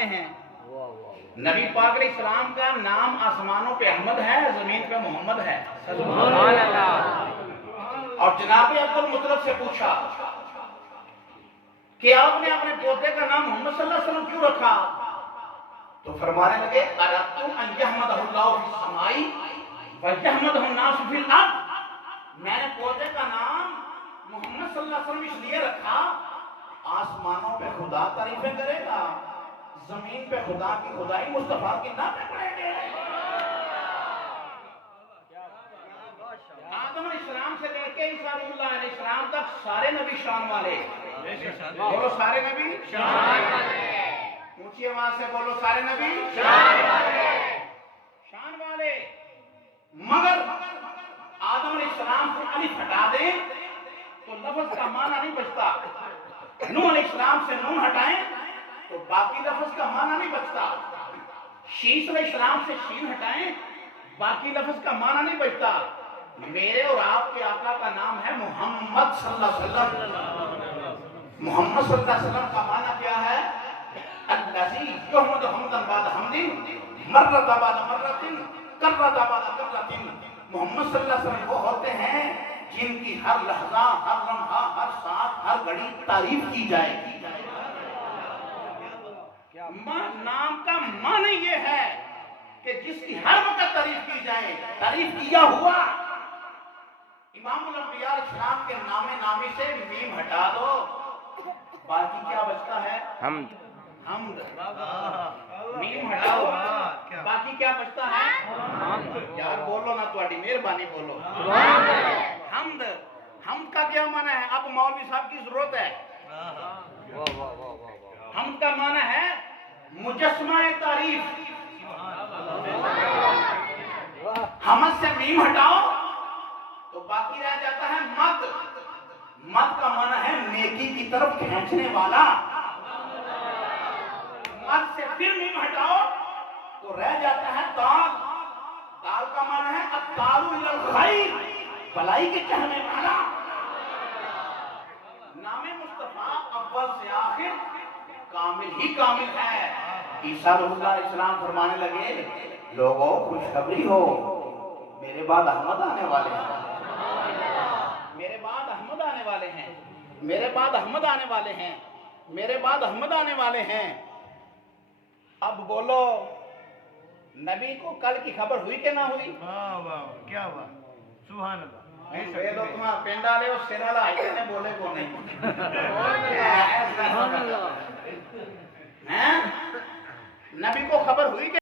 والے ہیں۔ نبی پاک علیہ السلام کا نام آسمانوں پہ احمد ہے، زمین پہ محمد ہے۔ اور جناب عبد المطلب سے پوچھا کہ آپ نے اپنے پوتے کا نام محمد صلی اللہ علیہ وسلم کیوں رکھا؟ تو فرمانے لگے اردت ان یحمدہ اللہ فی السماء ویحمدہ الناس فی الارض، میں نے پوتے کا نام محمد صلی اللہ علیہ وسلم اس لیے رکھا، آسمانوں پہ خدا تعریفیں کرے گا، زمین پہ خدا کی خدائی مصطفیٰ کی نعتیں پڑھیں گے۔ آدم علیہ السلام سے لے کے عیسیٰ علیہ السلام تک سارے نبی شان والے، بولو سارے نبی شان والے، اونچی آواز سے بولو سارے نبی شان والے، شان والے۔ مگر آدم علیہ السلام سے الف ہٹا دیں تو لفظ کا معنی نہیں بچتا، نوح علیہ السلام سے نون ہٹائیں تو باقی لفظ کا معنی نہیں بچتا، شیش علیہ السلام سے شین ہٹائیں باقی لفظ کا معنی نہیں بچتا۔ میرے اور آپ کے آقا کا نام ہے محمد صلی اللہ علیہ وسلم۔ محمد صلی اللہ علیہ وسلم کا معنی کیا ہے؟ الذی یحمد حمدا بعد حمد، مرۃ بعد مرۃ، کرۃ بعد کرۃ۔ محمد صلی اللہ علیہ وسلم وہ ہوتے ہیں جن کی ہر لحظہ، ہر لمحہ، ہر سانس، ہر گھڑی تعریف کی جائے گی۔ نام کا معنی یہ ہے کہ جس کی ہر وقت تعریف کی جائے، تعریف کیا ہوا۔ امام الانبیاء علیہ السلام کے نامی سے میم ہٹا دو، باقی کیا بچتا ہے؟ حمد۔ حمد، میم ہٹاؤ باقی کیا بچتا ہے؟ یار بولو نا، تھوڑی مہربانی بولو۔ حمد، حمد کا کیا معنی ہے؟ اب مولوی صاحب کی ضرورت ہے۔ حمد کا معنی ہے مجسمہ تعریف۔ حمد سے میم ہٹاؤ تو باقی رہ جاتا ہے مد۔ مد کا معنی ہے نیکی کی طرف کھینچنے والا۔ مد سے پھر میم ہٹاؤ تو رہ جاتا ہے دال۔ دال کا معنی ہے الدال الی الخیر، بھلائی کے چاہنے والا۔ نام مصطفیٰ اول سے آخر کامل ہی کامل ہے۔ عیسیٰ علیہ السلام فرمانے لگے لوگوں خوشخبری ہو، میرے بعد احمد آنے والے ہیں، میرے بعد احمد آنے والے ہیں، میرے بعد احمد آنے والے ہیں، میرے بعد احمد آنے والے ہیں۔ اب بولو نبی کو کل کی خبر ہوئی کہ نہ ہوئی؟ واہ واہ کیا بات، سبحان اللہ۔ لوگ تمہاں پینڈا لے اور سیرہ لائی نے بولے کو نہیں۔ نبی کو خبر ہوئی کہ